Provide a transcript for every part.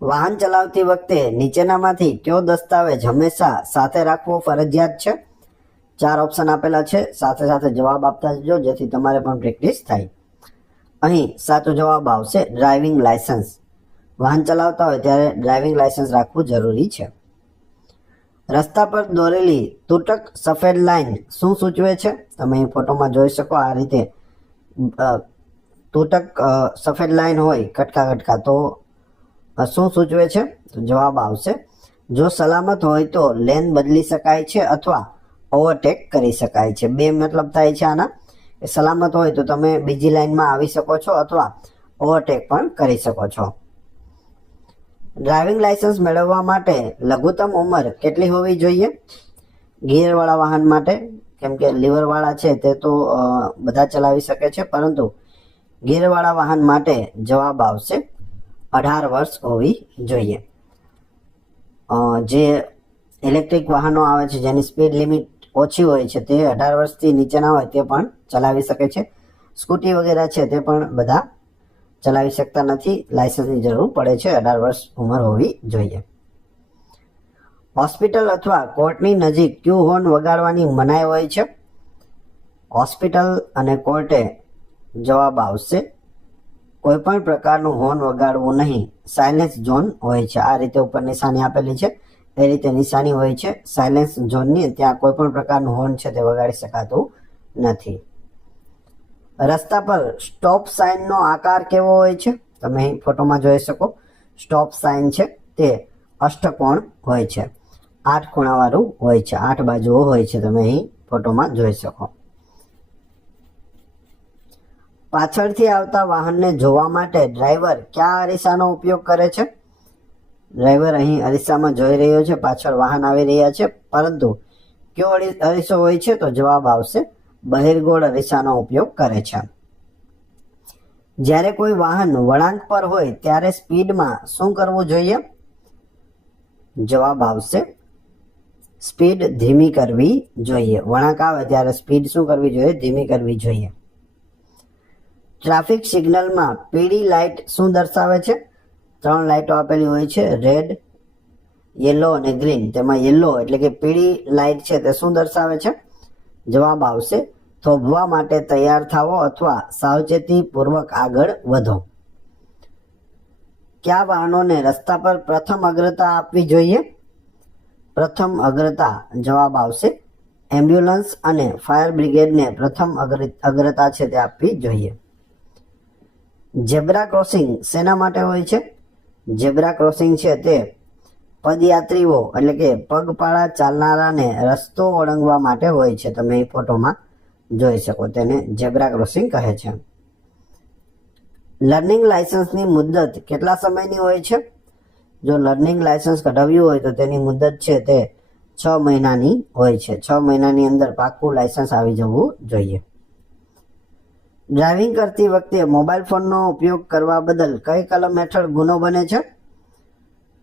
વાહન ચલાવતી વખતે નીચેનામાંથી કયો દસ્તાવેજ હંમેશા સાથે રાખવો ફરજિયાત છે? 4 ઓપ્શન આપેલા છે, સાથે સાથે જવાબ આપતા જજો જેથી તમારે પણ પ્રેક્ટિસ થાય. અહીં સાચો જવાબ આવશે ડ્રાઇવિંગ લાયસન્સ. વાહન ચલાવતા હોય ત્યારે ડ્રાઇવિંગ લાયસન્સ રાખવું જરૂરી છે. રસ્તા પર દોરેલી તૂટક સફેદ લાઈન શું સૂચવે છે? તમે અહીં ફોટોમાં જોઈ શકો આ રીતે તૂટક સફેદ લાઈન હોય કટકા તો શું સૂચવે છે? તો જવાબ આવશે જો સલામત હોય તો લેન બદલી શકાય છે અથવા ઓવરટેક કરી શકાય છે. બે મતલબ થાય છે આના. સલામત હોય તો તમે બીજી લાઈનમાં આવી શકો છો અથવા ઓવરટેક પણ કરી શકો છો. ડ્રાઇવિંગ લાયસન્સ મેળવવા માટે લઘુત્તમ ઉંમર કેટલી હોવી જોઈએ? ગિયરવાળા વાહન માટે, કેમ કે લીવરવાળા છે તે તો બધા ચલાવી શકે છે, પરંતુ ગિયરવાળા વાહન માટે જવાબ આવશે 18 વર્ષ હોવી જોઈએ. જે ઇલેક્ટ્રિક વાહનો આવે છે જેની સ્પીડ લિમિટ ઓછી હોય છે તે 18 વર્ષથી નીચેના હોય તે પણ ચલાવી શકે છે. સ્કૂટી વગેરે છે તે પણ બધા ચલાવી શકતા નથી. લાયસન્સની જરૂર પડે છે. 18 વર્ષ ઉંમર હોવી જોઈએ. હોસ્પિટલ અથવા કોર્ટની નજીક ક્યુ હોર્ન વગાડવાની મનાઈ હોય છે? હોસ્પિટલ અને કોર્ટે જવાબ આવશે કોઈ પણ પ્રકારનું હોર્ન વગાડવું નહીં. સાયલેન્સ ઝોન હોય છે. આ રીતે ઉપર નિશાની આપેલી છે એ રીતે નિશાની હોય છે સાયલેન્સ ઝોનની. ત્યાં કોઈ પણ પ્રકારનું હોર્ન છે તે વગાડી શકાતું નથી. રસ્તા પર સ્ટોપ સાઇનનો આકાર કેવો હોય છે? તમે અહીં ફોટોમાં જોઈ શકો. સ્ટોપ સાઇન છે તે અષ્ટકોણ હોય છે. 8 ખૂણાવાળું હોય છે. 8 બાજુઓ હોય છે. તમે અહીં ફોટોમાં જોઈ શકો. પાછળથી આવતા વાહનને જોવા માટે ડ્રાઈવર કયા અરીસાનો ઉપયોગ કરે છે? ડ્રાઈવર અહીં અરીસામાં જોઈ રહ્યો છે. પાછળ વાહન આવી રહ્યા છે, પરંતુ કયો અરીસો હોય છે? તો જવાબ આવશે બહિર્ગોળ અરીસાનો ઉપયોગ કરે છે. જ્યારે કોઈ વાહન વળાંક પર હોય ત્યારે સ્પીડમાં શું કરવું જોઈએ? જવાબ આવશે સ્પીડ ધીમી કરવી જોઈએ. વળાંક આવે ત્યારે સ્પીડ શું કરવી જોઈએ? ધીમી કરવી જોઈએ. ટ્રાફિક સિગ્નલમાં પીળી લાઇટ શું દર્શાવે છે? 3 લાઇટો આપેલી હોય છે, રેડ, યલો અને ગ્રીન. તેમાં યલો એટલે કે પીળી લાઇટ છે તે શું દર્શાવે છે? જવાબ આવશે થોભવા માટે તૈયાર થાવો અથવા સાવચેતીપૂર્વક આગળ વધો. કયા વાહનોને રસ્તા પર પ્રથમ અગ્રતા આપવી જોઈએ? પ્રથમ અગ્રતા જવાબ આવશે એમ્બ્યુલન્સ અને ફાયર બ્રિગેડને પ્રથમ અગ્રતા છે તે આપવી જોઈએ. ઝેબ્રા ક્રોસિંગ શેના માટે હોય છે? ઝેબ્રા ક્રોસિંગ છે તે પદયાત્રીઓ એટલે કે પગપાળા ચાલનારાને રસ્તો ઓળંગવા માટે હોય છે. તમે એ ફોટોમાં જોઈ શકો. તેને ઝેબ્રા ક્રોસિંગ કહે છે. લર્નિંગ લાયસન્સની મુદત કેટલા સમયની હોય છે? જો લર્નિંગ લાયસન્સ કઢાવ્યું હોય તો તેની મુદત છે તે 6 મહિનાની હોય છે. 6 મહિનાની અંદર પાક્કું લાયસન્સ આવી જવું જોઈએ. ડ્રાઇવિંગ કરતી વખતે મોબાઈલ ફોનનો ઉપયોગ કરવા બદલ કઈ કલમ હેઠળ ગુનો બને છે?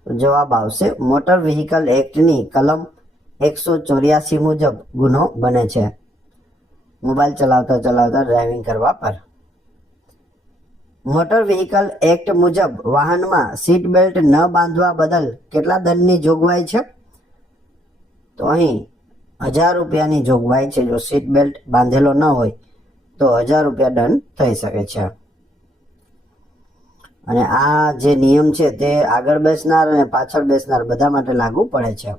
જવાબ આવશે મોટર વ્હીકલ એક્ટની કલમ 184 મુજબ ગુનો બને છે. મોબાઈલ ચલાવતા ડ્રાઇવિંગ કરવા પર. મોટર વ્હીકલ એક્ટ મુજબ વાહનમાં સીટ બેલ્ટ ન બાંધવા બદલ કેટલા દંડની જોગવાઈ છે? તો અહીં 1000 રૂપિયાની જોગવાઈ છે. જો સીટ બેલ્ટ બાંધેલો ન હોય તો 1000 રૂપિયા દંડ થઈ શકે છે. અને આ જે નિયમ છે તે આગળ બેસનાર અને પાછળ બેસનાર બધા માટે લાગુ પડે છે.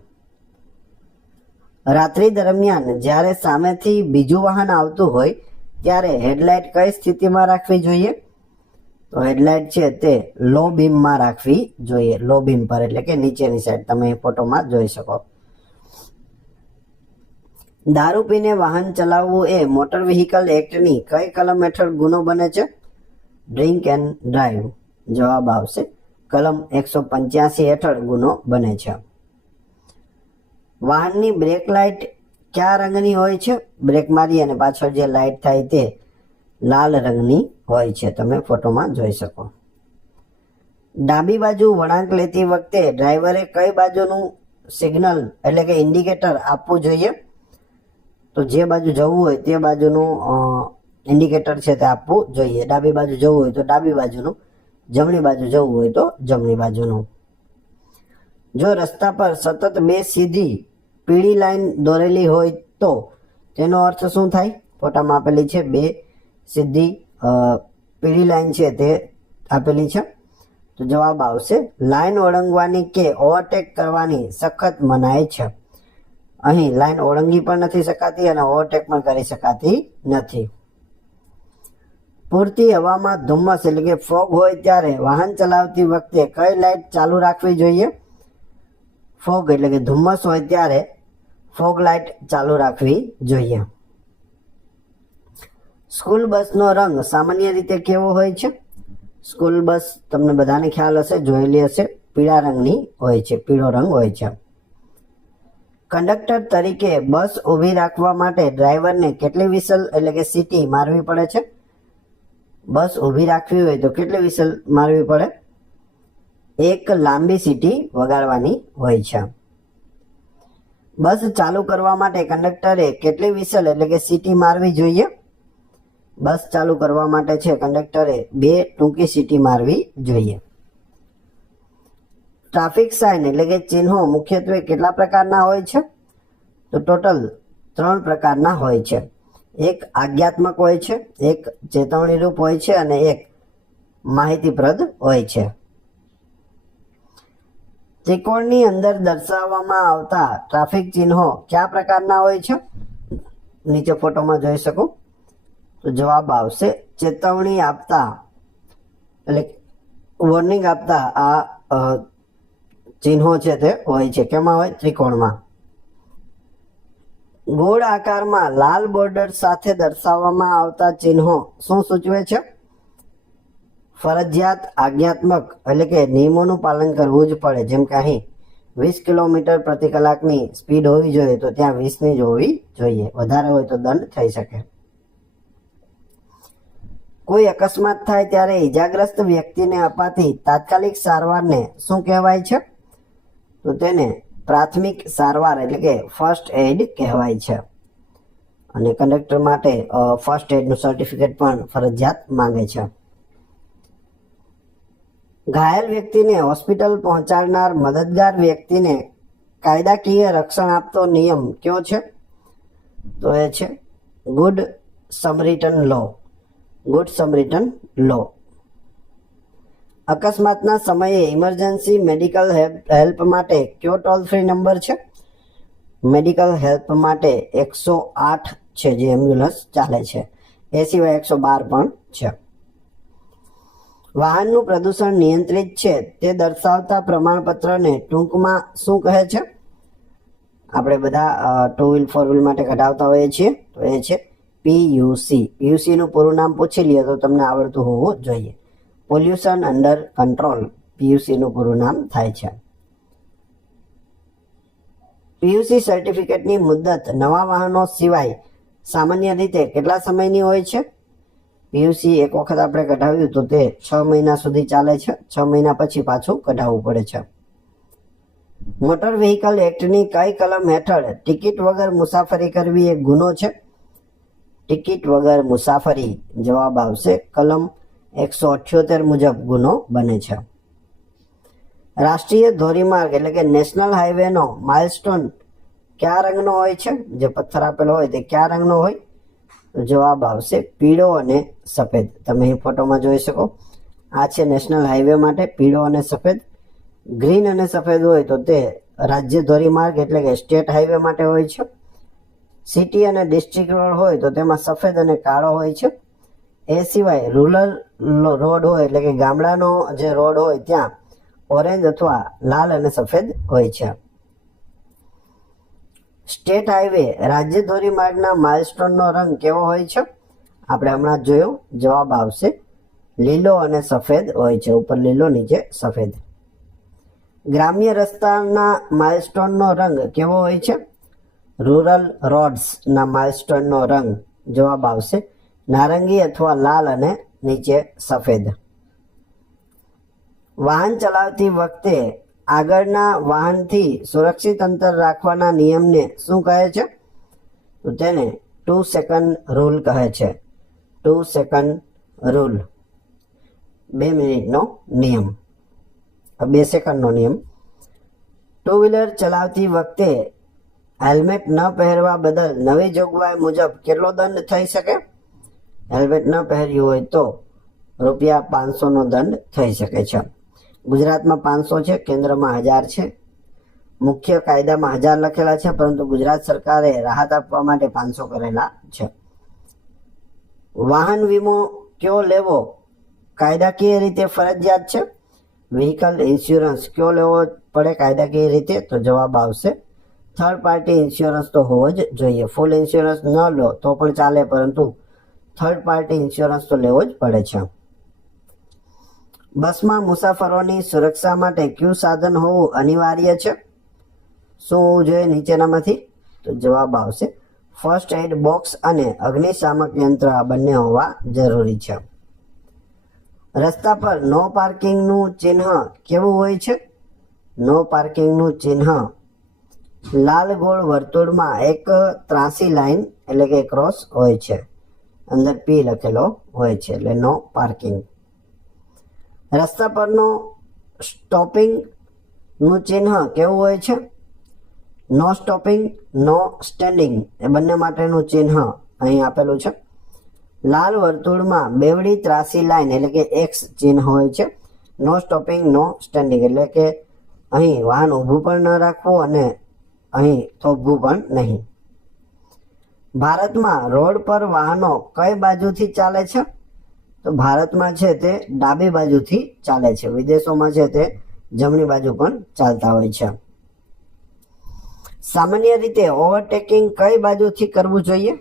રાત્રિ દરમિયાન જ્યારે સામેથી બીજું વાહન આવતું હોય ત્યારે હેડલાઇટ કઈ સ્થિતિમાં રાખવી જોઈએ? તો હેડલાઇટ છે તે લો બીમમાં રાખવી જોઈએ. લો બીમ પર એટલે કે નીચેની સાઈડ. તમે ફોટોમાં જોઈ શકો. દારૂ પીને વાહન ચલાવવું એ મોટર વ્હીકલ એક્ટની કઈ કલમ હેઠળ ગુનો બને છે? Drink and drive. જવાબ આવશે કલમ 185 હેઠળ ગુનો બને છે. વાહનની બ્રેક લાઇટ કયા રંગની હોય છે? બ્રેક મારી અને પાછળ જે લાઇટ થાય તે લાલ રંગની હોય છે. તમે ફોટોમાં જોઈ શકો. ડાબી બાજુ વળાંક લેતી વખતે ડ્રાઈવરે કઈ બાજુનું સિગ્નલ એટલે કે ઇન્ડિકેટર આપવું જોઈએ? તો જે બાજુ જવું હોય તે બાજુનું ઇન્ડિકેટર છે તે આપવું જોઈએ. ડાબી બાજુ જવું હોય તો ડાબી બાજુનું, જમણી બાજુ જવું હોય તો જમણી બાજુનું. જો રસ્તા પર સતત બે સીધી પીળી લાઈન દોરેલી હોય તો તેનો અર્થ શું થાય? ફોટામાં આપેલી છે બે સીધી પીળી લાઈન છે તે આપેલી છે. તો જવાબ આવશે લાઈન ઓળંગવાની કે ઓવરટેક કરવાની સખત મનાઈ છે. અહીં લાઈન ઓળંગી પણ નથી શકાતી અને ઓવરટેક પણ કરી શકાતી નથી. પૂરતી હવામાં ધુમ્મસ એટલે કે ફોગ હોય ત્યારે વાહન ચલાવતી વખતે કઈ લાઇટ ચાલુ રાખવી જોઈએ? ફોગ એટલે કે ધુમ્મસ હોય ત્યારે ફોગ લાઇટ ચાલુ રાખવી જોઈએ. સ્કૂલ બસનો રંગ સામાન્ય રીતે કેવો હોય છે? સ્કૂલ બસ તમને બધાને ખ્યાલ હશે, જોયેલી હશે, પીળા રંગની હોય છે, પીળો રંગ હોય છે. કંડક્ટર તરીકે બસ ઊભી રાખવા માટે ડ્રાઈવરને કેટલી વિસલ એટલે કે સીટી મારવી પડે છે? બસ ઊભી રાખવી હોય તો કેટલી વિસલ મારવી પડે? એક લાંબી સીટી વગાડવાની હોય છે. બસ ચાલુ કરવા માટે કંડક્ટરે કેટલી વિસલ એટલે કે સીટી મારવી જોઈએ? બસ ચાલુ કરવા માટે છે કંડક્ટરે બે ટૂંકી સીટી મારવી જોઈએ. ટ્રાફિક સાઇન એટલે કે ચિહ્નો મુખ્યત્વે કેટલા પ્રકારના હોય છે? તો ટોટલ 3 પ્રકારના હોય છે. એક આજ્ઞાત્મક હોય છે, એક ચેતવણીરૂપ હોય છે અને એક માહિતીપ્રદ હોય છે. ત્રિકોણની અંદર દર્શાવવામાં આવતા ટ્રાફિક ચિહ્નો કયા પ્રકારના હોય છે? નીચે ફોટોમાં જોઈ શકો. તો જવાબ આવશે ચેતવણી આપતા એટલે વોર્નિંગ આપતા આ ચિહ્નો છે તે હોય છે. કેમાં હોય? ત્રિકોણમાં. ગોળ આકારમાં લાલ બોર્ડર સાથે દર્શાવવામાં આવતા ચિહ્નો શું સૂચવે છે? ફરજિયાત, આજ્ઞાત્મક એટલે કે નિયમોનું પાલન કરવું જ પડે. જેમ કે અહીં 20 કિલોમીટર પ્રતિ કલાકની સ્પીડ હોવી જોઈએ તો ત્યાં 20ની જ હોવી જોઈએ. વધારે હોય તો દંડ થઈ શકે. કોઈ અકસ્માત થાય ત્યારે ઈજાગ્રસ્ત વ્યક્તિને અપાતી તાત્કાલિક સારવારને શું કહેવાય છે? તો તેને પ્રાથમિક સારવાર એટલે કે ફર્સ્ટ એડ કહેવાય છે. અને કંડક્ટર માટે ફર્સ્ટ એડનું સર્ટિફિકેટ પણ ફરજિયાત માંગે છે. ઘાયલ વ્યક્તિને હોસ્પિટલ પહોંચાડનાર મદદગાર વ્યક્તિને કાયદાકીય રક્ષણ આપતો નિયમ કયો છે? તો એ છે ગુડ સમરિટન લો. ગુડ સમરિટન લો. અકસ્માતના સમયે ઇમરજન્સી મેડિકલ હેલ્પ માટે કયો ટોલ ફ્રી નંબર છે? મેડિકલ હેલ્પ માટે 108 છે જે એમ્બ્યુલન્સ ચાલે છે. એ સિવાય 112 પણ છે. વાહનનું પ્રદૂષણ નિયંત્રિત છે તે દર્શાવતા પ્રમાણપત્રને ટૂંકમાં શું કહે છે? આપણે બધા 2 વ્હીલ 4 વ્હીલ માટે કઢાવતા હોઈએ છીએ તો એ છે PUC. PUC નું પૂરું નામ પૂછી લે તો તમને આવડતું હોવું જોઈએ. પોલ્યુશન અંડર કંટ્રોલ PUC નું પૂરું નામ થાય છે. PUC સર્ટિફિકેટની મુદત નવા વાહનો સિવાય સામાન્ય રીતે કેટલા સમયની હોય છે? PUC એક વખત આપણે કઢાવ્યું તો તે 6 મહિના સુધી ચાલે છે. 6 મહિના પછી પાછું કઢાવવું પડે છે. મોટર વ્હીકલ એક્ટની કઈ કલમ હેઠળ ટિકિટ વગર મુસાફરી કરવી એક ગુનો છે? ટિકિટ વગર મુસાફરી જવાબ આવશે કલમ 178 મુજબ ગુનો બને છે. રાષ્ટ્રીય ધોરીમાર્ગ એટલે કે નેશનલ હાઈવેનો માઇલસ્ટોન કયા રંગનો હોય છે? જે પથ્થર આપેલો હોય તે કયા રંગનો હોય? જવાબ આવશે પીળો અને સફેદ. તમે અહીં ફોટોમાં જોઈ શકો. આ છે નેશનલ હાઈવે માટે પીળો અને સફેદ. ગ્રીન અને સફેદ હોય તો તે રાજ્ય ધોરીમાર્ગ એટલે કે સ્ટેટ હાઈવે માટે હોય છે. સિટી અને ડિસ્ટ્રિક્ટ રોડ હોય તો તેમાં સફેદ અને કાળો હોય છે. એ સિવાય રૂરલ રોડ હોય એટલે કે ગામડાનો જે રોડ હોય ત્યાં ઓરેન્જ અથવા લાલ અને સફેદ હોય છે. સ્ટેટ હાઈવે રાજ્ય ધોરીમાર્ગના માઇલસ્ટોનનો રંગ કેવો હોય છે? આપણે હમણાં જ જોયો. જવાબ આવશે લીલો અને સફેદ હોય છે. ઉપર લીલો, નીચે સફેદ. ગ્રામ્ય રસ્તાના માઇલસ્ટોનનો રંગ કેવો હોય છે? રૂરલ રોડ્સના માઇલસ્ટોનનો રંગ જવાબ આવશે નારંગી અથવા લાલ અને નીચે સફેદ. વાહન ચલાવતી વખતે આગળના વાહનથી સુરક્ષિત અંતર રાખવાના નિયમને શું કહે છે? તો તેને 2 સેકન્ડ રૂલ કહે છે. 2 સેકન્ડ રૂલ. 2 મિનિટનો નિયમ, 2 સેકન્ડનો નિયમ. ટુ વ્હીલર ચલાવતી વખતે હેલ્મેટ ન પહેરવા બદલ નવી જોગવાઈ મુજબ કેટલો દંડ થઈ શકે? હેલ્મેટ ન પહેર્યું હોય તો ₹500નો દંડ થઈ શકે છે. ગુજરાતમાં 500 છે, કેન્દ્રમાં 1000 છે. મુખ્ય કાયદામાં 1000 લખેલા છે, પરંતુ ગુજરાત સરકારે રાહત આપવા માટે 500 કરેલા છે. વાહન વીમો કયો લેવો કાયદાકીય રીતે ફરજિયાત છે? વ્હીકલ ઇન્સ્યોરન્સ કયો લેવો પડે કાયદાકીય રીતે? તો જવાબ આવશે થર્ડ પાર્ટી ઇન્સ્યોરન્સ તો હોવો જ જોઈએ. ફૂલ ઇન્સ્યોરન્સ ન લો તો પણ ચાલે, પરંતુ થર્ડ પાર્ટી ઇન્સ્યોરન્સ તો લેવો જ પડે છે. બસમાં મુસાફરોની સુરક્ષા માટે કયું સાધન હોવું અનિવાર્ય છે? શું હોવું જોઈએ નીચેનામાંથી? તો જવાબ આવશે ફર્સ્ટ એડ બોક્સ અને અગ્નિશામક યંત્ર આ બંને હોવા જરૂરી છે. રસ્તા પર નો પાર્કિંગનું ચિહ્ન કેવું હોય છે? નો પાર્કિંગનું ચિહ્ન લાલ ગોળ વર્તુળમાં એક ત્રાસી લાઈન એટલે કે ક્રોસ હોય છે, અંદર પી લખેલો હોય છે, એટલે નો પાર્કિંગ. રસ્તા પરનો સ્ટોપિંગ નું ચિહ્ન કેવું હોય છે? નો સ્ટોપિંગ, નો સ્ટેન્ડિંગ એ બંને માટેનું ચિહ્ન અહીં આપેલું છે. લાલ વર્તુળમાં બેવડી ત્રાસી લાઈન એટલે કે એક્સ ચિહ્ન હોય છે. નો સ્ટોપિંગ, નો સ્ટેન્ડિંગ એટલે કે અહીં વાહન ઊભું પણ ન રાખવું અને અહીં થોભવું પણ નહીં. ભારતમાં રોડ પર વાહનો કઈ બાજુથી ચાલે છે? તો ભારતમાં છે તે ડાબી બાજુથી ચાલે છે. વિદેશોમાં છે તે જમણી બાજુ પણ ચાલતા હોય છે. સામાન્ય રીતે ઓવરટેકિંગ કઈ બાજુથી કરવું જોઈએ?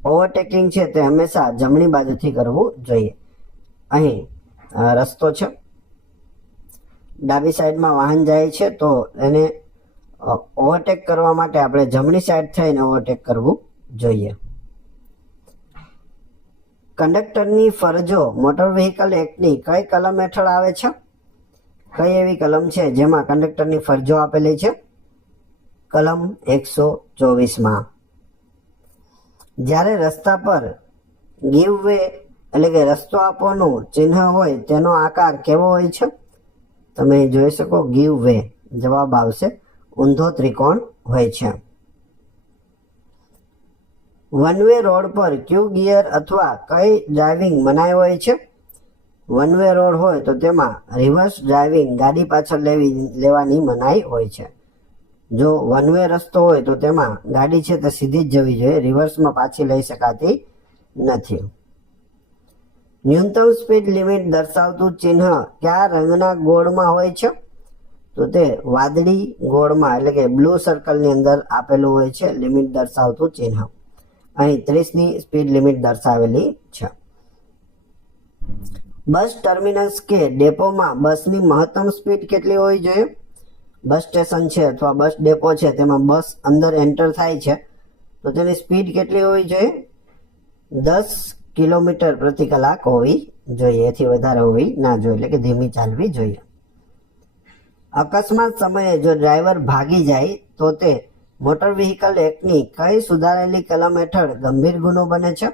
ઓવરટેકિંગ છે તે હંમેશા જમણી બાજુથી કરવું જોઈએ. અહીં રસ્તો છે, ડાબી સાઈડમાં વાહન જાય છે, તો એને ઓવરટેક કરવા માટે આપણે જમણી સાઈડ થઈને ઓવરટેક કરવું જોઈએ. કંડક્ટરની ફરજો મોટર વ્હીકલ એક્ટની કઈ કલમ હેઠળ આવે છે? કઈ એવી કલમ છે જેમાં કંડક્ટરની ફરજો આપેલી છે? કલમ 124માં. જ્યારે રસ્તા પર ગીવ વે એટલે કે રસ્તો આપવાનું ચિહ્ન હોય તેનો આકાર કેવો હોય છે? તમે જોઈ શકો ગીવ વે. જવાબ આવશે ઊંધો ત્રિકોણ હોય છે. વન વે રોડ પર ક્યુ ગિયર અથવા કઈ ડ્રાઇવિંગ મનાઈ હોય છે? વન વે રોડ હોય તો તેમાં રિવર્સ ડ્રાઇવિંગ ગાડી પાછળ લેવાની મનાઈ હોય છે. જો વન વે રસ્તો હોય તો તેમાં ગાડી છે તે સીધી જ જવી જોઈએ, રિવર્સમાં પાછી લઈ શકાતી નથી. ન્યૂનતમ સ્પીડ લિમિટ દર્શાવતું ચિહ્ન કયા રંગના ગોળમાં હોય છે? તો તે વાદળી ગોળમાં એટલે કે બ્લુ સર્કલની અંદર આપેલું હોય છે લિમિટ દર્શાવતું ચિહ્ન. અહીં 30ની સ્પીડ લિમિટ દર્શાવેલી છે. બસ ટર્મિનસ કે ડેપોમાં બસની મહત્તમ સ્પીડ કેટલી હોવી જોઈએ? બસ સ્ટેશન છે અથવા બસ ડેપો છે તેમાં બસ અંદર એન્ટર થાય છે તો તેની સ્પીડ કેટલી હોવી જોઈએ? 10 કિલોમીટર પ્રતિ કલાક હોવી જોઈએ, એથી વધારે હોવી ના જોઈએ, એટલે કે ધીમી ચાલવી જોઈએ. અકસ્માત સમયે જો ડ્રાઈવર ભાગી જાય તો તે મોટર વ્હીકલ એક્ટની કઈ સુધારેલી કલમ હેઠળ ગંભીર ગુનો બને છે?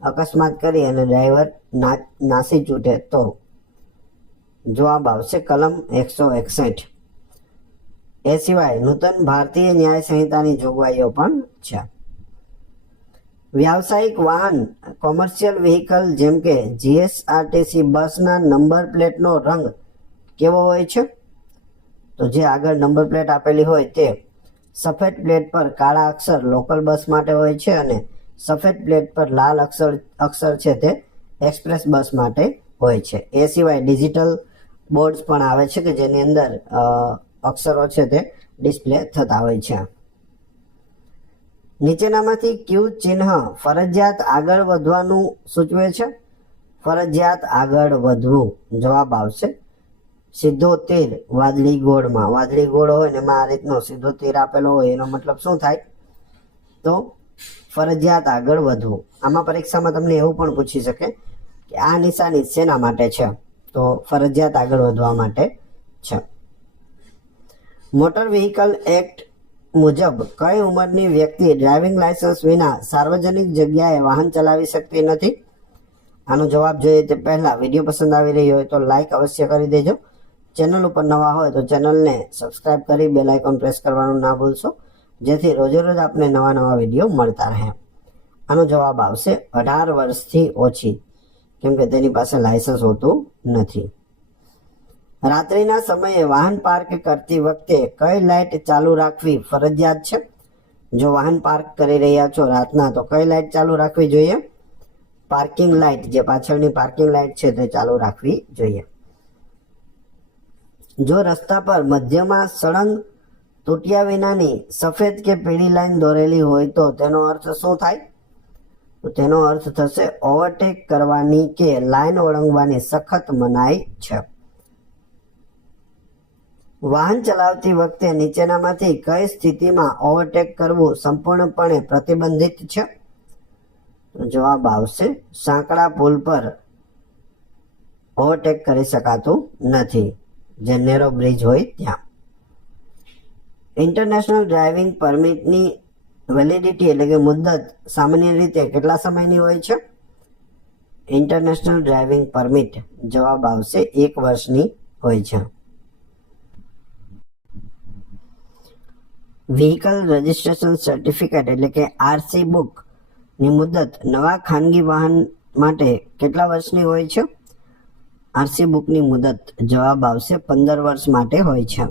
અકસ્માત કરી અને ડ્રાઈવર નાસી છૂટે તો જવાબ આવશે કલમ 161. એ સિવાય નૂતન ભારતીય ન્યાય સંહિતાની જોગવાઈઓ પણ છે. વ્યાવસાયિક વાહન કોમર્શિયલ વ્હીકલ જેમ કે જીએસઆરટીસી બસના નંબર પ્લેટનો રંગ કેવો હોય છે? તો જે આગળ નંબર પ્લેટ આપેલી હોય તે સફેદ પ્લેટ પર કાળા અક્ષર લોકલ બસ માટે હોય છે અને સફેદ પ્લેટ પર લાલ અક્ષર છે તે એક્સપ્રેસ બસ માટે હોય છે. એ સિવાય ડિજિટલ બોર્ડ્સ પણ આવે છે કે જેની અંદર અક્ષરો છે તે ડિસ્પ્લે થતા હોય છે. નીચેનામાંથી કયું ચિહ્ન ફરજિયાત આગળ વધવાનું સૂચવે છે? ફરજિયાત આગળ વધવું. જવાબ આવશે સીધો તીર વાદળી ગોળમાં. વાદળી ગોળ હોય ને એમાં આ રીતનો સીધો તીર આપેલો હોય એનો મતલબ શું થાય? તો ફરજિયાત આગળ વધવું. આમાં પરીક્ષામાં તમને એવું પણ પૂછી શકે કે આ નિશાની શેના માટે છે? તો ફરજિયાત આગળ વધવા માટે છે. મોટર વ્હીકલ એક્ટ મુજબ કઈ ઉંમરની વ્યક્તિ ડ્રાઇવિંગ લાયસન્સ વિના સાર્વજનિક જગ્યાએ વાહન ચલાવી શકતી નથી? આનો જવાબ જોઈએ તે પહેલા વિડીયો પસંદ આવી રહ્યો હોય તો લાઈક અવશ્ય કરી દેજો. ચેનલ ઉપર નવા હોય તો ચેનલને સબસ્ક્રાઇબ કરી બેલ આઇકોન પ્રેસ કરવાનું ના ભૂલશો, જેથી રોજે રોજ આપને નવા વિડીયો મળતા રહે. આનો જવાબ આવશે 18 વર્ષથી ઓછી, કેમ કે તેની પાસે લાયસન્સ હોતું નથી. રાત્રિના સમયે વાહન પાર્ક કરતી વખતે કઈ લાઇટ ચાલુ રાખવી ફરજિયાત છે? જો વાહન પાર્ક કરી રહ્યા છો રાતના તો કઈ લાઇટ ચાલુ રાખવી જોઈએ? પાર્કિંગ લાઇટ, જે પાછળની પાર્કિંગ લાઇટ છે તે ચાલુ રાખવી જોઈએ. જો રસ્તા પર મધ્યમાં સળંગ તૂટ્યા વિનાની સફેદ કે પીળી લાઈન દોરેલી હોય તો તેનો અર્થ શું થાય? તો તેનો અર્થ થશે ઓવરટેક કરવાની કે લાઈન ઓળંગવાની સખત મનાઈ છે. વાહન ચલાવતી વખતે નીચેનામાંથી કઈ સ્થિતિમાં ઓવરટેક કરવું સંપૂર્ણપણે પ્રતિબંધિત છે? જવાબ આવશે સાંકડા પુલ પર ઓવરટેક કરી શકાતું નથી, જે નેરો બ્રિજ હોય ત્યાં. ઇન્ટરનેશનલ ડ્રાઇવિંગ પરમિટની વેલિડિટી એટલે કે મુદ્દત સામાન્ય રીતે કેટલા સમયની હોય છે? ઇન્ટરનેશનલ ડ્રાઇવિંગ પરમિટ જવાબ આવશે 1 વર્ષની હોય છે. વ્હીકલ રજિસ્ટ્રેશન સર્ટિફિકેટ એટલે કે આરસી બુક ની મુદત નવા ખાનગી વાહન માટે કેટલા વર્ષની હોય છે? આરસી બુકની મુદત જવાબ આવશે 15 વર્ષ માટે હોય છે.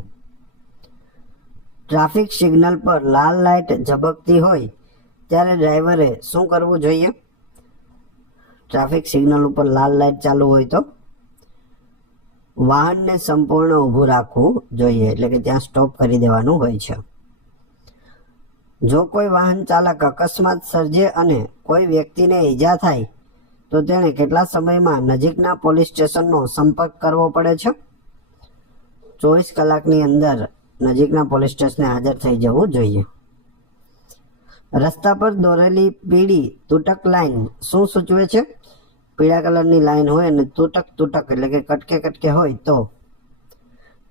ટ્રાફિક સિગ્નલ પર લાલ લાઇટ ઝબકતી હોય ત્યારે ડ્રાઈવરે શું કરવું જોઈએ? ટ્રાફિક સિગ્નલ ઉપર લાલ લાઇટ ચાલુ હોય તો વાહનને સંપૂર્ણ ઊભું રાખવું જોઈએ, એટલે કે ત્યાં સ્ટોપ કરી દેવાનું હોય છે. જો કોઈ વાહન ચાલક અકસ્માત સર્જે અને કોઈ વ્યક્તિને ઈજા થાય તો તેણે કેટલા સમયમાં નજીકના પોલીસ સ્ટેશનનો સંપર્ક કરવો પડે છે? 24 કલાકની અંદર નજીકના પોલીસ સ્ટેશને હાજર થઈ જવું જોઈએ. રસ્તા પર દોરેલી પીળી તૂટક લાઈન શું સૂચવે છે? પીળા કલરની લાઈન હોય અને તૂટક એટલે કે કટકે હોય તો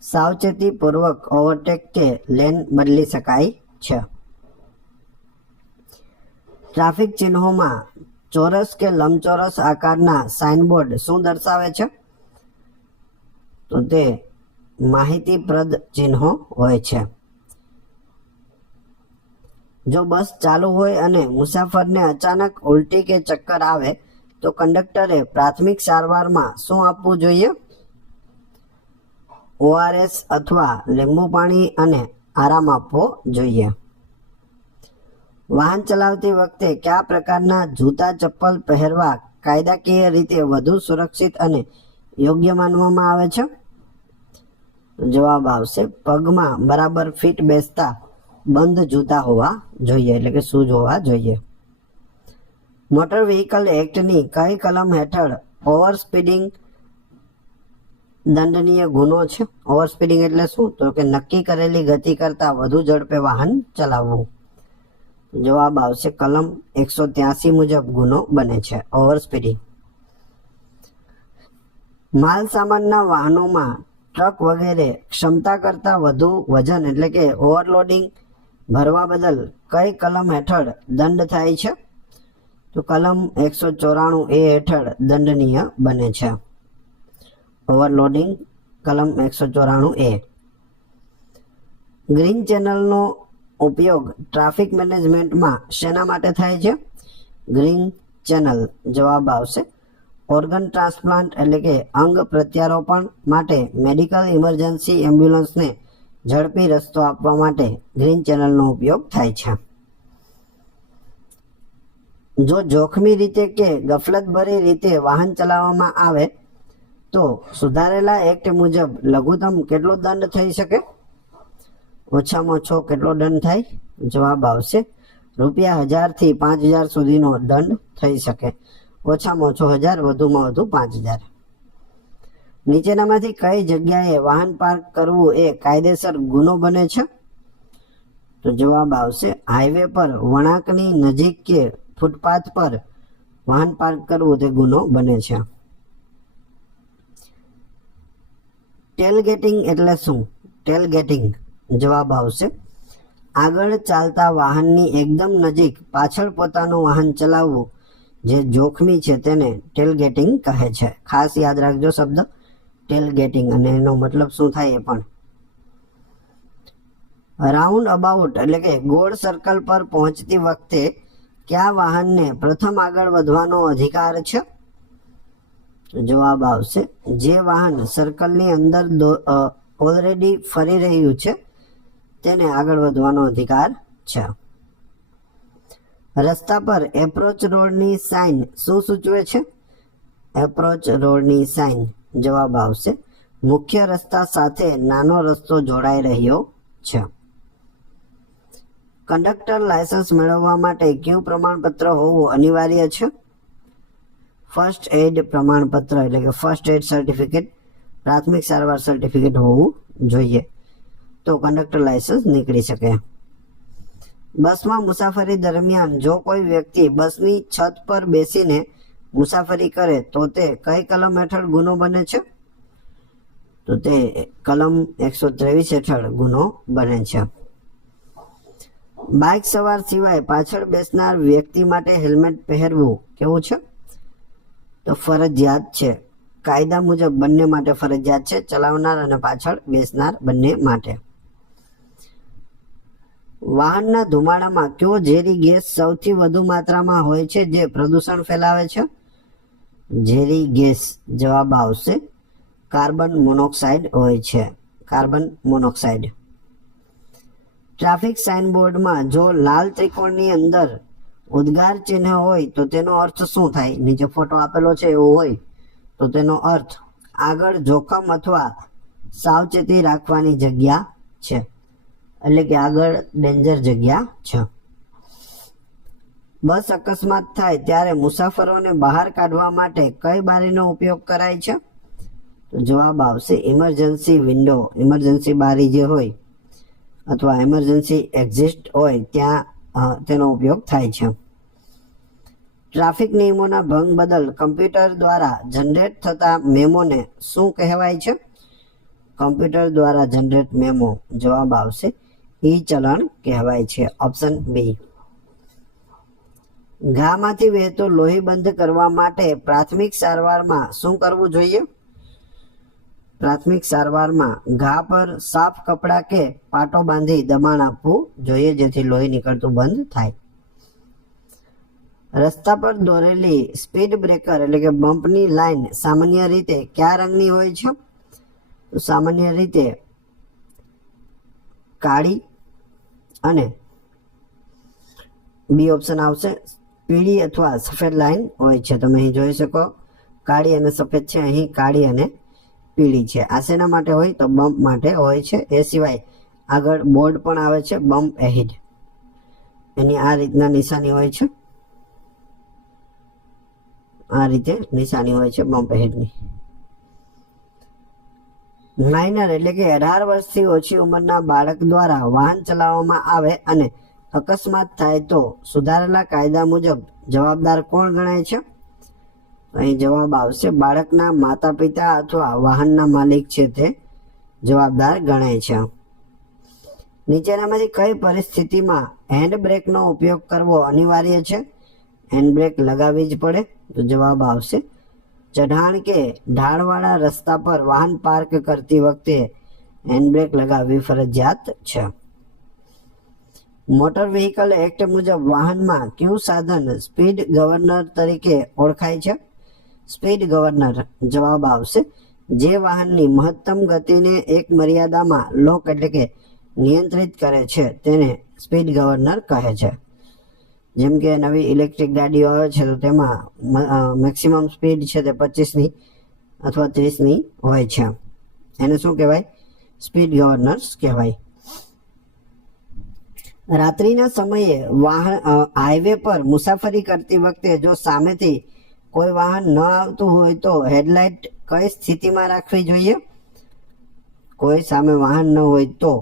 સાવચેતીપૂર્વક ઓવરટેક કે લેન બદલી શકાય છે. ટ્રાફિક ચિહ્નોમાં ચોરસ કે લંબચોરસ આકારના સાઇનબોર્ડ શું દર્શાવે છે? તો તે માહિતીપ્રદ ચિહ્નો હોય છે. જો બસ ચાલુ હોય અને મુસાફરને અચાનક ઉલટી કે ચક્કર આવે તો કંડક્ટરે પ્રાથમિક સારવારમાં શું આપવું જોઈએ? ORS અથવા લીંબુ પાણી અને આરામ આપવો જોઈએ. વાહન ચલાવતી વખતે કયા પ્રકારના જૂતા ચપ્પલ પહેરવા કાયદાકીય રીતે વધુ સુરક્ષિત અને યોગ્ય માનવામાં આવે છે? જવાબ આવશે પગમાં બરાબર ફિટ બેસતા બંધ જૂતા હોવા જોઈએ, એટલે કે શૂઝ હોવા જોઈએ. મોટર વ્હીકલ એક્ટની કઈ કલમ હેઠળ ઓવર સ્પીડિંગ દંડનીય ગુનો છે? ઓવર સ્પીડિંગ એટલે શું? તો કે નક્કી કરેલી ગતિ કરતા વધુ ઝડપે વાહન ચલાવવું. જવાબ આવશે કલમ 183 મુજબ ગુનો બને છે ઓવર સ્પીડિંગ. માલ સામાનના વાહનોમાં ટ્રક વગેરે ક્ષમતા કરતા વધુ વજન એટલે કે ઓવરલોડિંગ ભરવા બદલ કઈ કલમ હેઠળ દંડ થાય છે? તો કલમ 194A હેઠળ દંડનીય બને છે ઓવરલોડિંગ, કલમ 194A. ગ્રીન ચેનલનો ઉપયોગ ટ્રાફિક મેનેજમેન્ટમાં શેના માટે થાય છે? ગ્રીન ચેનલ જવાબ આવશે ઓર્ગન ટ્રાન્સપ્લાન્ટ એટલે કે અંગ પ્રત્યારોપણ માટે મેડિકલ ઇમરજન્સી એમ્બ્યુલન્સને ઝડપી રસ્તો આપવા માટે ગ્રીન ચેનલનો ઉપયોગ થાય છે. જો જોખમી રીતે કે ગફલતભરી રીતે વાહન ચલાવવામાં આવે તો સુધારેલા એક્ટ મુજબ લઘુત્તમ કેટલો દંડ થઈ શકે? ઓછામાં ઓછો કેટલો દંડ થાય? જવાબ આવશે ₹1000 થી 5000 સુધીનો દંડ થઈ શકે. ઓછામાં ઓછો 1000, વધુમાં વધુ 5000. નીચેનામાંથી કઈ જગ્યાએ વાહન પાર્ક કરવું એ કાયદેસર ગુનો બને છે? તો જવાબ આવશે હાઈવે પર વળાંકની નજીક કે ફૂટપાથ પર વાહન પાર્ક કરવું તે ગુનો બને છે. ટેલગેટિંગ એટલે શું? ટેલગેટિંગ જવાબ આવશે આગળ ચાલતા વાહનની એકદમ નજીક પાછળ પોતાનું વાહન ચલાવવું જે જોખમી છે તેને ટેલગેટિંગ કહે છે. ખાસ યાદ રાખજો શબ્દ ટેલગેટિંગ, અને એનો મતલબ શું થાય એ પણ. રાઉન્ડ અબાઉટ એટલે કે ગોળ સર્કલ પર પહોંચતી વખતે કયા વાહનને પ્રથમ આગળ વધવાનો અધિકાર છે? જવાબ આવશે જે વાહન સર્કલની અંદર ઓલરેડી ફરી રહ્યું છે તેને આગળ વધવાનો અધિકાર છે. રસ્તા પર એપ્રોચ રોડની સાઇન શું સૂચવે છે? એપ્રોચ રોડની સાઇન જવાબ આવશે મુખ્ય રસ્તા સાથે નાનો રસ્તો જોડાઈ રહ્યો છે. કંડક્ટર લાયસન્સ મેળવવા માટે કયું પ્રમાણપત્ર હોવું અનિવાર્ય છે? ફર્સ્ટ એડ પ્રમાણપત્ર એટલે કે ફર્સ્ટ એડ સર્ટિફિકેટ, પ્રાથમિક સારવાર સર્ટિફિકેટ હોવું જોઈએ તો કંડક્ટર લાયસન્સ નીકળી શકે. બસમાં મુસાફરી દરમિયાન જો કોઈ વ્યક્તિ બસની છત પર બેસીને મુસાફરી કરે તો તે કઈ કલમ હેઠળ ગુનો બને છે? તો તે કલમ 123 હેઠળ ગુનો બને છે. બાઇક સવાર સિવાય પાછળ બેસનાર વ્યક્તિ માટે હેલ્મેટ પહેરવું કેવું છે? તો ફરજિયાત છે. કાયદા મુજબ બંને માટે ફરજિયાત છે, ચલાવનાર અને પાછળ બેસનાર બંને માટે. વાહનના ધુમાડામાં કયો ઝેરી ગેસ સૌથી વધુ માત્રામાં હોય છે જે પ્રદૂષણ ફેલાવે છે? ઝેરી ગેસ જવાબ આવશે કાર્બન મોનોક્સાઇડ હોય છે. Carbon monoxide. ટ્રાફિક સાઇનબોર્ડમાં જો લાલ ત્રિકોણની અંદર ઉદ્ગાર ચિહ્ન હોય તો તેનો અર્થ શું થાય? નીચે ફોટો આપેલો છે એવું હોય તો તેનો અર્થ આગળ જોખમ અથવા સાવચેતી રાખવાની જગ્યા છે, એટલે કે આગળ ડેન્જર જગ્યા છે. બસ અકસ્માત થાય ત્યારે મુસાફરોને બહાર કાઢવા માટે કઈ બારીનો ઉપયોગ કરાય છે? તો જવાબ આવશે ઇમરજન્સી વિન્ડો. ઇમરજન્સી બારી જે હોય અથવા ઇમરજન્સી એક્ઝિટ હોય ત્યાં તેનો ઉપયોગ થાય છે. ટ્રાફિક નિયમોના ભંગ બદલ કમ્પ્યુટર દ્વારા જનરેટ થતા મેમોને શું કહેવાય છે? કમ્પ્યુટર દ્વારા જનરેટ મેમો જવાબ આવશે ઈ ચલણ કહેવાય છે. Option B. ઘામાંથી વહેતું લોહી બંધ કરવા માટે પ્રાથમિક સારવારમાં શું કરવું જોઈએ? પ્રાથમિક સારવારમાં ઘા પર સાફ કપડાં કે પાટો બાંધી દબાણ આપવું જોઈએ જેથી લોહી નીકળતું બંધ થાય. રસ્તા પર દોરેલી સ્પીડ બ્રેકર એટલે કે બમ્પની લાઈન સામાન્ય રીતે કયા રંગની હોય છે? તો સામાન્ય રીતે કાળી અને બી ઓપ્શન આવશે પીળી અથવા સફેદ લાઈન હોય છે. તમે અહીં જોઈ શકો કાળી અને સફેદ છે, અહીં કાળી અને પીળી છે. આ શેના માટે હોય? તો બમ્પ માટે હોય છે. એ સિવાય આગળ બોર્ડ પણ આવે છે બમ્પ એહિડ, એની આ રીતના નિશાની હોય છે. આ રીતે નિશાની હોય છે બમ્પ એહિડની. માઇનર એટલે કે 18 વર્ષથી ઓછી ઉંમરના બાળક દ્વારા વાહન ચલાવવામાં આવે અને અકસ્માત થાય તો સુધારેલા કાયદા મુજબ જવાબદાર કોણ ગણાય છે? અહીં જવાબ આવશે બાળકના માતા પિતા અથવા વાહનના માલિક છે તે જવાબદાર ગણાય છે. નીચેનામાંથી કઈ પરિસ્થિતિમાં હેન્ડ બ્રેકનો ઉપયોગ કરવો અનિવાર્ય છે? હેન્ડ બ્રેક લગાવવી જ પડે તો જવાબ આવશે ચઢાણ કે ઢાળવાળા રસ્તા પર વાહન પાર્ક કરતી વખતે હેન્ડ બ્રેક લગાવવી ફરજિયાત છે. મોટર વ્હીકલ એક્ટ મુજબ વાહનમાં કયું સાધન સ્પીડ ગવર્નર તરીકે ઓળખાય છે? સ્પીડ ગવર્નર જવાબ આવશે જે વાહનની મહત્તમ ગતિને એક મર્યાદામાં લોક એટલે કે નિયંત્રિત કરે છે તેને સ્પીડ ગવર્નર કહે છે. જેમ કે નવી ઇલેક્ટ્રિક ગાડીઓ આવે છે તો તેમાં મેક્સિમમ સ્પીડ છે તે 25ની અથવા 30ની હોય છે. એને શું કહેવાય? સ્પીડ ગવર્નર્સ કહેવાય. રાત્રિના સમયે હાઈવે પર મુસાફરી કરતી વખતે જો સામેથી કોઈ વાહન ન આવતું હોય તો હેડલાઇટ કઈ સ્થિતિમાં રાખવી જોઈએ? કોઈ સામે વાહન ન હોય તો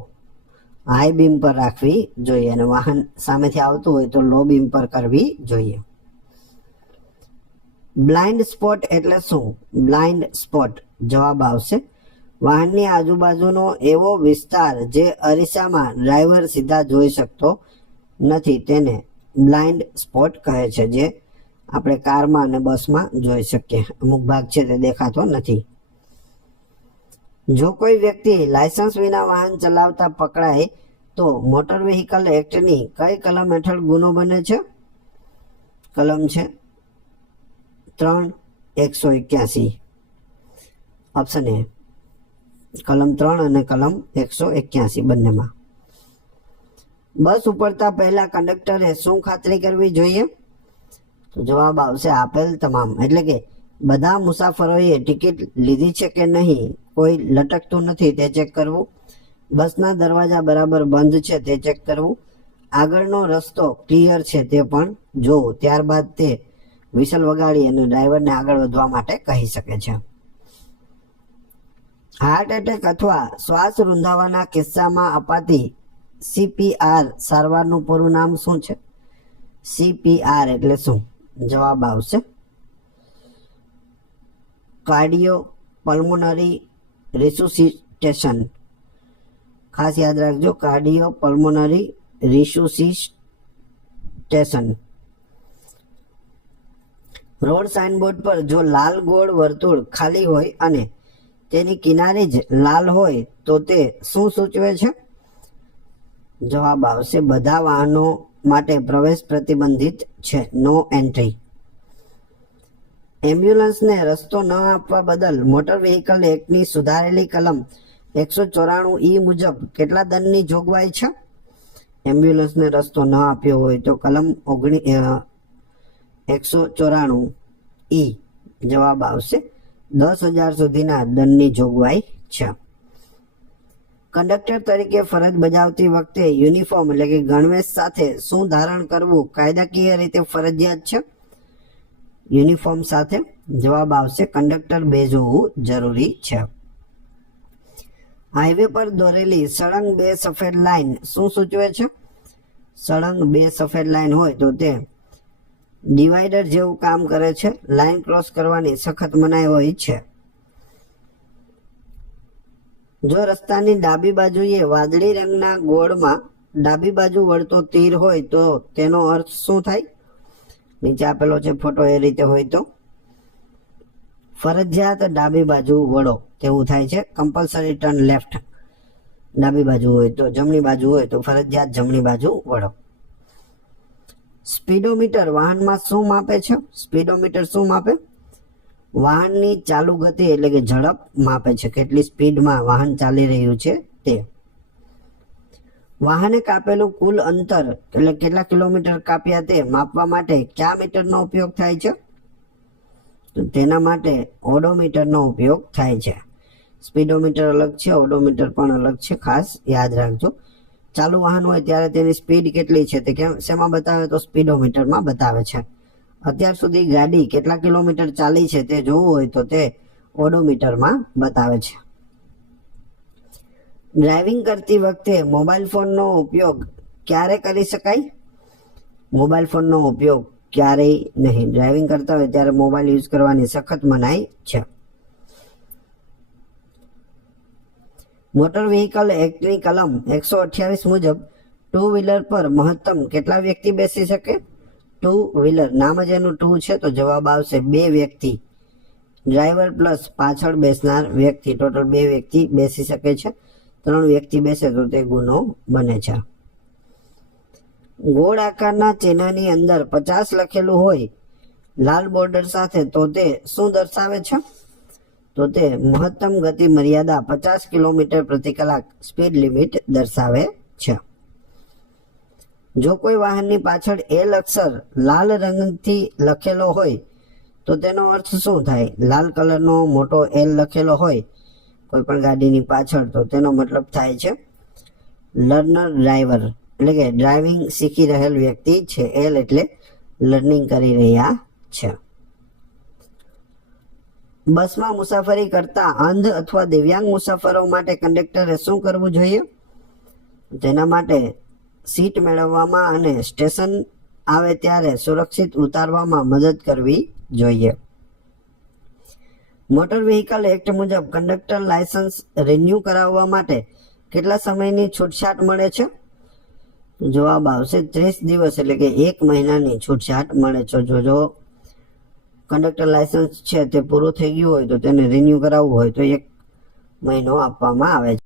હાઈ બીમ પર રાખવી જોઈએ અને વાહન સામેથી આવતું હોય તો લો બીમ પર કરવી જોઈએ. બ્લાઇન્ડ સ્પોટ એટલે શું? બ્લાઇન્ડ સ્પોટ જવાબ આવશે વાહનની આજુબાજુનો એવો વિસ્તાર જે અરીસામાં ડ્રાઈવર સીધા જોઈ શકતો નથી તેને બ્લાઇન્ડ સ્પોટ કહે છે, જે આપણે કારમાં અને બસમાં જોઈ શકીએ. અમુક ભાગ છે તે દેખાતો નથી. જો કોઈ વ્યક્તિ લાયસન્સ વિના વાહન ચલાવતા પકડાય તો મોટર વ્હીકલ એક્ટની કઈ કલમ હેઠળ ગુનો બને છે? કલમ છે 3/181. ઓપ્શન એ કલમ 3 અને કલમ 181 બંનેમાં. બસ ઉપડતા પહેલા કંડક્ટરે શું ખાતરી કરવી જોઈએ? તો જવાબ આવશે આપેલ તમામ, એટલે કે બધા મુસાફરોએ ટિકિટ લીધી છે કે નહીં, કોઈ લટકતું નથી તે ચેક કરવું, બસના દરવાજા બરાબર બંધ છે તે ચેક કરવું, આગળનો રસ્તો ક્લિયર છે તે પણ જોવું. ત્યારબાદ તે વિસલ વગાડી અને ડ્રાઈવરને આગળ વધવા માટે કહી શકે છે. હાર્ટ એટેક અથવા શ્વાસ રૂંધાવાના કિસ્સામાં અપાતી CPR સારવારનું પૂરું નામ શું છે? CPR એટલે શું? જવાબ આવશે કાર્ડિયો પલ્મોનરી રિસુસિટેશન. ખાસ યાદ રાખજો, કાર્ડિયો પલ્મોનરી રિસુસિટેશન. રોડ સાઇનબોર્ડ પર જો લાલ ગોળ વર્તુળ ખાલી હોય અને તેની કિનારે જ લાલ હોય તો તે શું સૂચવે છે? જવાબ આવશે બધા વાહનો માટે પ્રવેશ પ્રતિબંધિત છે, નો એન્ટ્રી. એમ્બ્યુલન્સને રસ્તો ન આપવા બદલ મોટર વ્હીકલ એક્ટની સુધારેલી કલમ 194E મુજબ કેટલા દંડની જોગવાઈ છે? એમ્બ્યુલન્સને રસ્તો ન આપ્યો હોય તો કલમ 194E જવાબ આવશે 10,000 સુધીના દંડની જોગવાઈ છે. કંડક્ટર તરીકે ફરજ બજાવતી વખતે યુનિફોર્મ એટલે કે ગણવેશ સાથે શું ધારણ કરવું કાયદાકીય રીતે ફરજિયાત છે? યુનિફોર્મ સાથે જવાબ આવશે કંડક્ટર બેજ હોવું જરૂરી છે. હાઈવે પર દોરેલી સળંગ 2 સફેદ લાઈન શું સૂચવે છે? સળંગ 2 સફેદ લાઈન હોય તો તે ડિવાઈડર જેવું કામ કરે છે. લાઈન ક્રોસ કરવાની સખત મનાઈ હોય છે. જો રસ્તાની ડાબી બાજુએ વાદળી રંગના ગોળમાં ડાબી બાજુ વળતો તીર હોય તો તેનો અર્થ શું થાય? નીચે આપેલો છે ફોટો, એ રીતે હોય તો ફરજિયાત ડાબી બાજુ વળો તેવું થાય છે. કમ્પલસરી ટર્ન લેફ્ટ ડાબી બાજુ હોય તો, જમણી બાજુ હોય તો ફરજિયાત જમણી બાજુ વળો. સ્પીડોમીટર વાહનમાં શું માપે છે? સ્પીડોમીટર શું માપે? વાહનની ચાલુ ગતિ એટલે કે ઝડપ માપે છે, કેટલી સ્પીડમાં વાહન ચાલી રહ્યું છે તે. વાહને કાપેલું કુલ અંતર એટલે કેટલા કિલોમીટર કાપ્યા તે માપવા માટે કયા મીટરનો ઉપયોગ થાય છે? તો તેના માટે ઓડોમીટરનો ઉપયોગ થાય છે. સ્પીડોમીટર અલગ છે, ઓડોમીટર પણ અલગ છે, ખાસ યાદ રાખજો. ચાલુ વાહન હોય ત્યારે તેની સ્પીડ કેટલી છે તે શેમાં બતાવે? તો સ્પીડોમીટરમાં બતાવે છે. અત્યાર સુધી ગાડી કેટલા કિલોમીટર ચાલી છે તે જોવું હોય તો તે ઓડોમીટરમાં બતાવે છે. ડ્રાઇવિંગ કરતી વખતે મોબાઈલ ફોનનો ઉપયોગ ક્યારે કરી શકાય? મોબાઈલ ફોનનો ઉપયોગ ક્યારેય નહીં. ડ્રાઇવિંગ કરતા હોય ત્યારે મોબાઈલ યુઝ કરવાની સખત મનાઈ છે. મોટર વ્હીકલ એક્ટની કલમ 128 મુજબ ટુ વ્હીલર પર મહત્તમ કેટલા વ્યક્તિ બેસી શકે? ટુ વ્હીલર, નામ જ એનું ટુ છે તો જવાબ આવશે 2 વ્યક્તિ. ડ્રાઈવર પ્લસ પાછળ બેસનાર વ્યક્તિ, ટોટલ 2 વ્યક્તિ બેસી શકે છે. 3 વ્યક્તિ બેસે તો તે ગુનો બને છે. ગોળ આકારના ચિહ્નની અંદર 50 લખેલું હોય લાલ બોર્ડર સાથે તો તે શું દર્શાવે છે? તો તે મહત્તમ ગતિ મર્યાદા 50 કિલોમીટર પ્રતિ કલાક સ્પીડ લિમિટ દર્શાવે છે. જો કોઈ વાહનની પાછળ એલ અક્ષર લાલ રંગથી લખેલો હોય તો તેનો અર્થ શું થાય? લાલ કલરનો મોટો એલ લખેલો હોય કોઈ પણ ગાડીની પાછળ તો તેનો મતલબ થાય છે લર્નર ડ્રાઈવર, એટલે કે ડ્રાઇવિંગ શીખી રહેલ વ્યક્તિ છે. એલ એટલે લર્નિંગ કરી રહ્યા છે. બસમાં મુસાફરી કરતા અંધ અથવા દિવ્યાંગ મુસાફરો માટે કંડક્ટરે શું કરવું જોઈએ? તેના માટે સીટ મેળવવામાં અને સ્ટેશન આવે ત્યારે સુરક્ષિત ઉતારવામાં મદદ કરવી જોઈએ. મોટર વ્હીકલ એક્ટ મુજબ કંડક્ટર લાયસન્સ રિન્યુ કરાવવા માટે કેટલા સમયની છૂટછાટ મળે છે? જવાબ આવશે 30 દિવસ એટલે કે 1 મહિનાની છૂટછાટ મળે છે. જો કંડક્ટર લાયસન્સ છે તે પૂરું થઈ ગયું હોય તો તેને રિન્યુ કરાવવું હોય તો 1 મહિનો આપવામાં આવે છે.